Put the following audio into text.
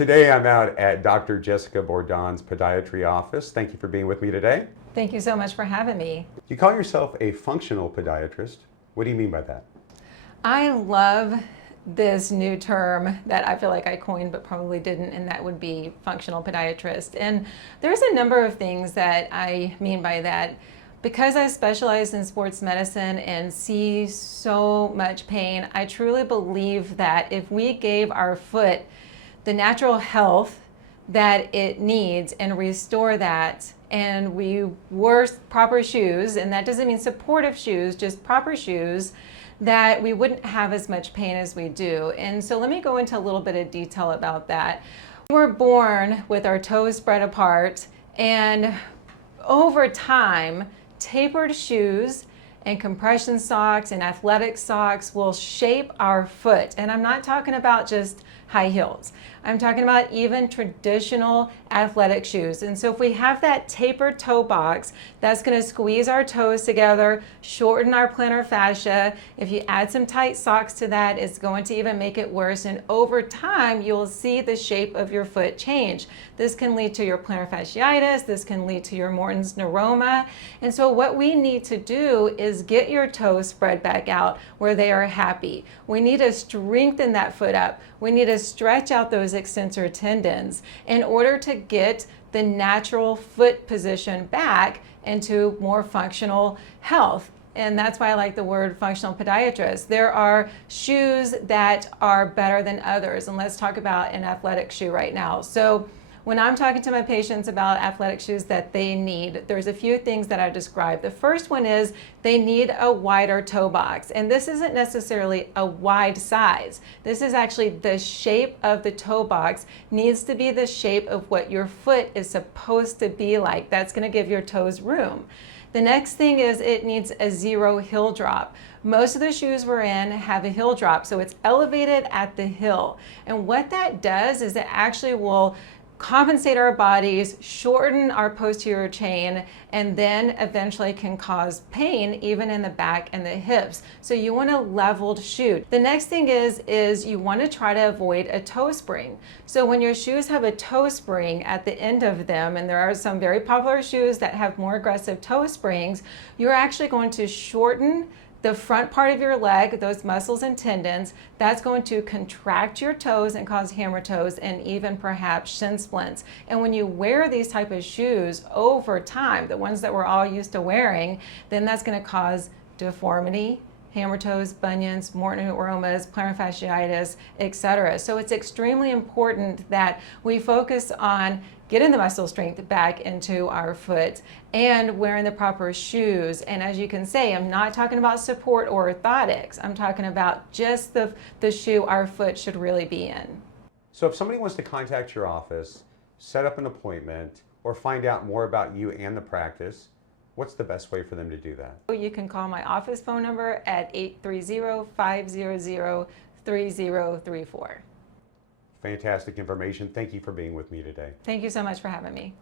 Today I'm out at Dr. Jessica Bordon's podiatry office. Thank you for being with me today. Thank you so much for having me. You call yourself a functional podiatrist. What do you mean by that? I love this new term that I feel like I coined but probably didn't, and that would be functional podiatrist. And there's a number of things that I mean by that. Because I specialize in sports medicine and see so much pain, I truly believe that if we gave our foot the natural health that it needs and restore that, and we wore proper shoes, and that doesn't mean supportive shoes, just proper shoes, that we wouldn't have as much pain as we do. And so let me go into a little bit of detail about that. We were born with our toes spread apart, and over time, tapered shoes and compression socks and athletic socks will shape our foot. And I'm not talking about just high heels. I'm talking about even traditional athletic shoes. And so if we have that tapered toe box, that's going to squeeze our toes together, shorten our plantar fascia. If you add some tight socks to that, it's going to even make it worse. And over time, you'll see the shape of your foot change. This can lead to your plantar fasciitis. This can lead to your Morton's neuroma. And so what we need to do is get your toes spread back out where they are happy. We need to strengthen that foot up. We need to stretch out those extensor tendons in order to get the natural foot position back into more functional health. And that's why I like the word functional podiatrist. There are shoes that are better than others. And let's talk about an athletic shoe right now. So when I'm talking to my patients about athletic shoes that they need, there's a few things that I describe. The first one is they need a wider toe box. And this isn't necessarily a wide size. This is actually the shape of the toe box needs to be the shape of what your foot is supposed to be like. That's going to give your toes room. The next thing is it needs a zero heel drop. Most of the shoes we're in have a heel drop, so it's elevated at the heel. And what that does is it actually will compensate our bodies, shorten our posterior chain, and then eventually can cause pain even in the back and the hips. So you want a leveled shoe. The next thing is you want to try to avoid a toe spring. So when your shoes have a toe spring at the end of them, and there are some very popular shoes that have more aggressive toe springs, you're actually going to shorten the front part of your leg, those muscles and tendons. That's going to contract your toes and cause hammer toes and even perhaps shin splints. And when you wear these type of shoes over time, the ones that we're all used to wearing, then that's going to cause deformity, hammer toes, bunions, Morton's neuromas, plantar fasciitis, etc. So it's extremely important that we focus on getting the muscle strength back into our foot and wearing the proper shoes. And as you can say, I'm not talking about support or orthotics. I'm talking about just the shoe our foot should really be in. So if somebody wants to contact your office, set up an appointment, or find out more about you and the practice, what's the best way for them to do that? You can call my office phone number at 830-500-3034. Fantastic information. Thank you for being with me today. Thank you so much for having me.